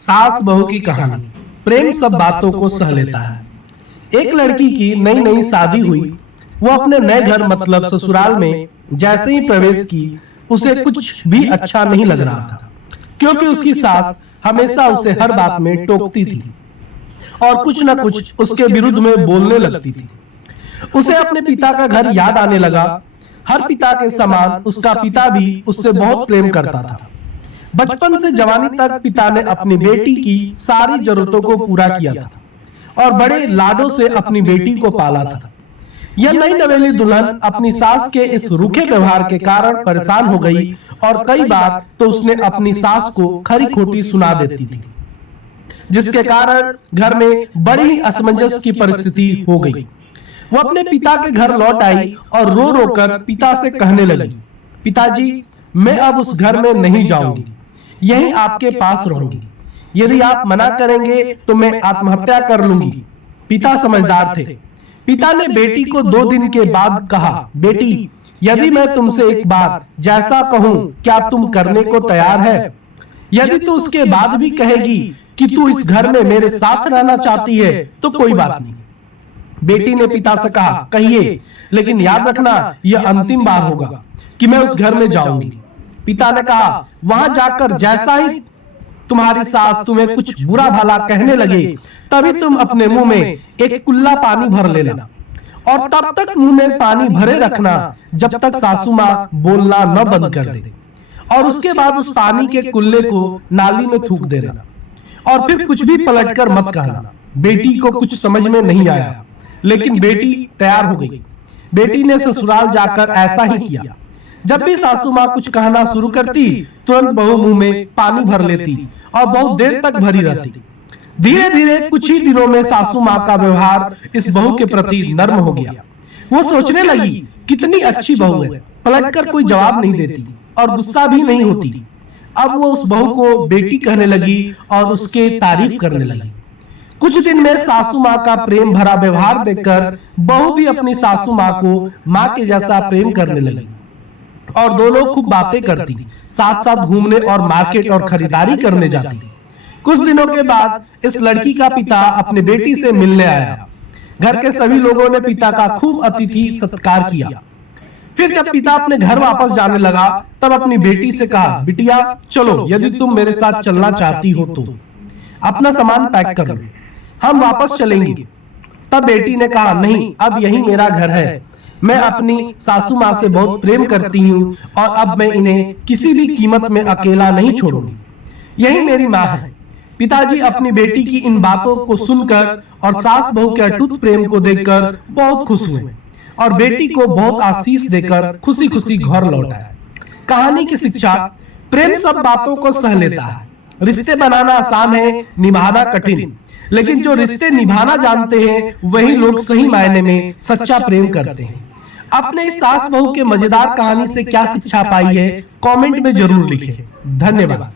सास बहू की कहानी। प्रेम सब बातों को सह लेता है। एक लड़की की नई नई शादी हुई। वो अपने नए घर मतलब ससुराल में जैसे ही प्रवेश की, उसे कुछ भी अच्छा नहीं लग रहा था, क्योंकि उसकी सास हमेशा उसे हर बात में टोकती थी और कुछ न कुछ उसके विरुद्ध में बोलने लगती थी। उसे अपने पिता का घर याद आने लगा। हर पिता के समान उसका पिता भी उससे बहुत प्रेम करता था। बचपन से जवानी तक पिता ने अपनी बेटी की सारी जरूरतों को पूरा किया था और बड़े लाडों से अपनी बेटी को पाला था। यह नई नवेली दुल्हन अपनी सास के इस रूखे व्यवहार के कारण परेशान हो गई और कई बार तो उसने अपनी सास को खरी खोटी सुना देती थी, जिसके कारण घर में बड़ी असमंजस की परिस्थिति हो गई। वो अपने पिता के घर लौट आई और रो रो कर पिता से कहने लगी, पिताजी, मैं अब उस घर में नहीं जाऊंगी, यहीं आपके पास रहूंगी। यदि आप मना करेंगे तो मैं आत्महत्या कर लूंगी। पिता समझदार थे। पिता ने बेटी को 2 दिन के बाद कहा, बेटी, यदि मैं तुमसे एक बार जैसा कहूं, क्या तुम करने को तैयार है? यदि तू उसके बाद भी कहेगी कि तू इस घर में मेरे साथ रहना चाहती है तो कोई बात नहीं। बेटी ने पिता से कहा, कहिए, लेकिन याद रखना यह अंतिम बार होगा कि मैं उस घर में जाऊंगी। पिता ने कहा, वहां जाकर जैसा ही तुम्हारी सास तुम्हें कुछ बुरा भला कहने लगे, तभी तुम अपने मुंह में एक कुल्ला पानी भर लेना और तब तक मुंह में पानी भरे रखना जब तक सासू माँ बोलना न बंद कर दे, और उसके बाद उस पानी के कुल्ले को नाली में थूक दे देना और फिर कुछ भी पलटकर मत कहना। बेटी को कुछ समझ में नहीं आया, लेकिन बेटी तैयार हो गई। बेटी ने ससुराल जाकर ऐसा ही किया। जब भी सासू माँ कुछ कहना शुरू करती, तुरंत बहू मुंह में पानी भर लेती और बहुत देर तक भरी रहती। धीरे धीरे कुछ ही दिनों में सासू माँ का व्यवहार इस बहू के प्रति नर्म हो गया। वो सोचने लगी, कितनी अच्छी बहू है, पलटकर कोई जवाब नहीं देती और गुस्सा भी नहीं होती। अब वो उस बहू को बेटी कहने लगी और उसके तारीफ करने लगी। कुछ दिन में सासू माँ का प्रेम भरा व्यवहार देखकर बहू भी अपनी सासू माँ को माँ के जैसा प्रेम करने लगी और दोनों खूब बातें करती, साथ साथ घूमने और मार्केट और खरीदारी करने जाती। कुछ दिनों के बाद इस लड़की का पिता अपने बेटी से मिलने आया। घर के सभी लोगों ने पिता का खूब अतिथि सत्कार किया। फिर जब पिता अपने घर वापस जाने लगा, तब अपनी बेटी से कहा, बिटिया, चलो, यदि तुम मेरे साथ चलना चाहती हो तो अपना सामान पैक कर लो, हम वापस चलेंगे। तब बेटी ने कहा, नहीं, अब यही मेरा घर है। मैं अपनी सासू माँ से बहुत प्रेम करती हूँ और अब मैं इन्हें किसी भी कीमत में अकेला नहीं छोड़ूंगी, यही मेरी माँ है। पिताजी अपनी बेटी की इन बातों को सुनकर और सास बहू के अटूट प्रेम को देखकर बहुत खुश हुए और बेटी को बहुत आशीष देकर खुशी खुशी घर लौट आए। कहानी की शिक्षा, प्रेम सब बातों को सह लेता है। रिश्ते बनाना आसान है, निभाना कठिन, लेकिन जो रिश्ते निभाना जानते हैं वही लोग सही मायने में सच्चा प्रेम करते हैं। अपने इस सास बहू के मजेदार कहानी से क्या शिक्षा पाई है, कमेंट में जरूर लिखें। धन्यवाद।